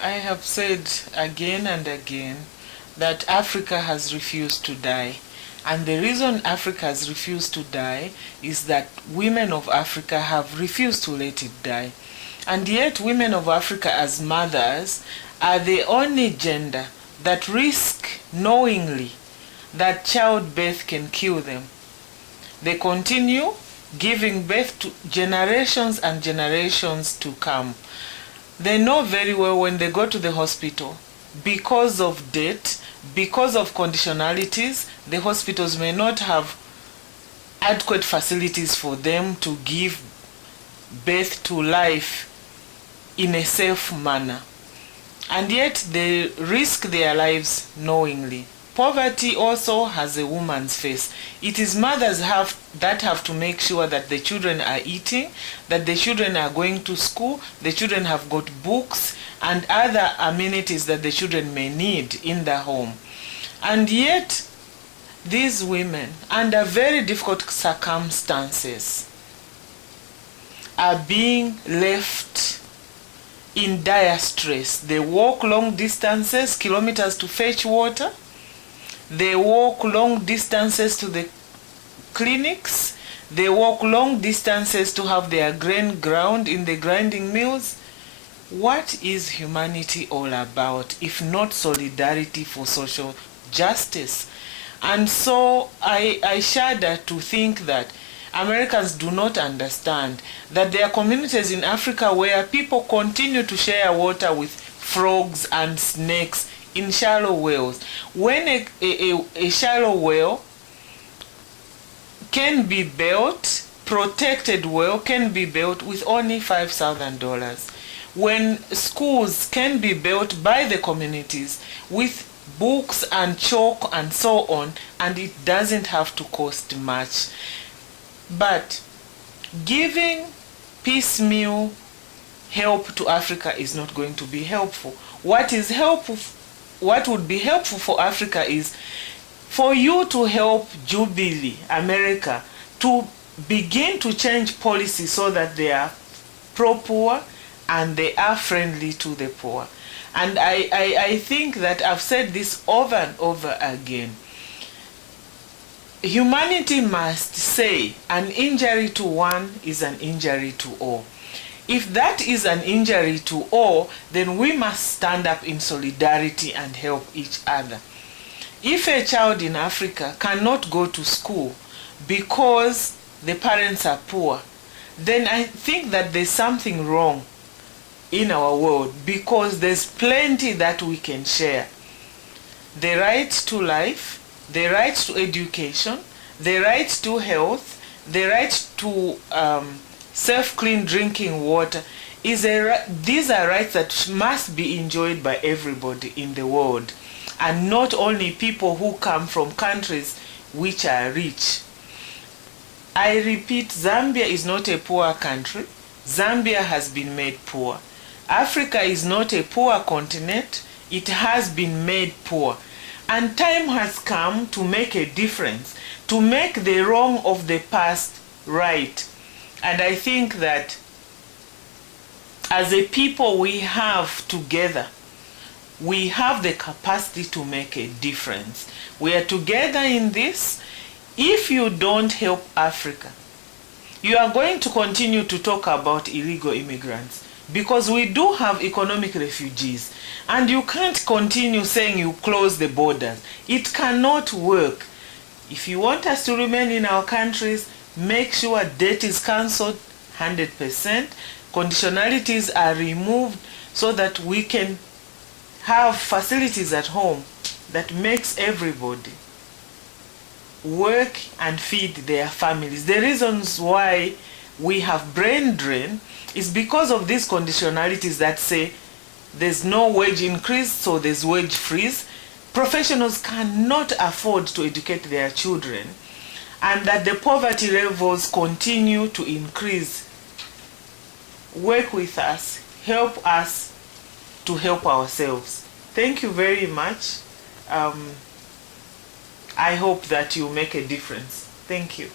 I have said again and again that Africa has refused to die. And the reason Africa has refused to die is that women of Africa have refused to let it die. And yet women of Africa as mothers are the only gender that risk knowingly that childbirth can kill them. They continue giving birth to generations and generations to come. They know very well when they go to the hospital, because of debt, because of conditionalities, the hospitals may not have adequate facilities for them to give birth to life in a safe manner. And yet they risk their lives knowingly. Poverty also has a woman's face. It is mothers that have to make sure that the children are eating, that the children are going to school, the children have got books and other amenities that the children may need in the home. And yet, these women, under very difficult circumstances, are being left in dire stress. They walk long distances, kilometers to fetch water. They walk long distances to the clinics. They walk long distances to have their grain ground in the grinding mills. What is humanity all about if not solidarity for social justice? And so I shudder to think that Americans do not understand that there are communities in Africa where people continue to share water with frogs and snakes in shallow wells. When a shallow well can be built, protected well can be built with only $5,000. When schools can be built by the communities with books and chalk and so on, and it doesn't have to cost much. But giving piecemeal help to Africa is not going to be helpful. What would be helpful for Africa is for you to help Jubilee, America, to begin to change policy so that they are pro-poor and they are friendly to the poor. And I think that I've said this over and over again. Humanity must say an injury to one is an injury to all. If that is an injury to all, then we must stand up in solidarity and help each other. If a child in Africa cannot go to school because the parents are poor, then I think that there's something wrong in our world, because there's plenty that we can share. The right to life, the right to education, the right to health, the right to safe, clean drinking water, these are rights that must be enjoyed by everybody in the world, and not only people who come from countries which are rich. I repeat, Zambia is not a poor country. Zambia has been made poor. Africa is not a poor continent. It has been made poor. And time has come to make a difference, to make the wrong of the past right. And I think that as a people we have together, we have the capacity to make a difference. We are together in this. If you don't help Africa, you are going to continue to talk about illegal immigrants, because we do have economic refugees, and you can't continue saying you close the borders. It cannot work. If you want us to remain in our countries, make sure debt is cancelled 100%, conditionalities are removed so that we can have facilities at home that makes everybody work and feed their families. The reasons why we have brain drain is because of these conditionalities that say there's no wage increase, so there's wage freeze. Professionals cannot afford to educate their children, and that the poverty levels continue to increase. Work with us, help us to help ourselves. Thank you very much. I hope that you make a difference. Thank you.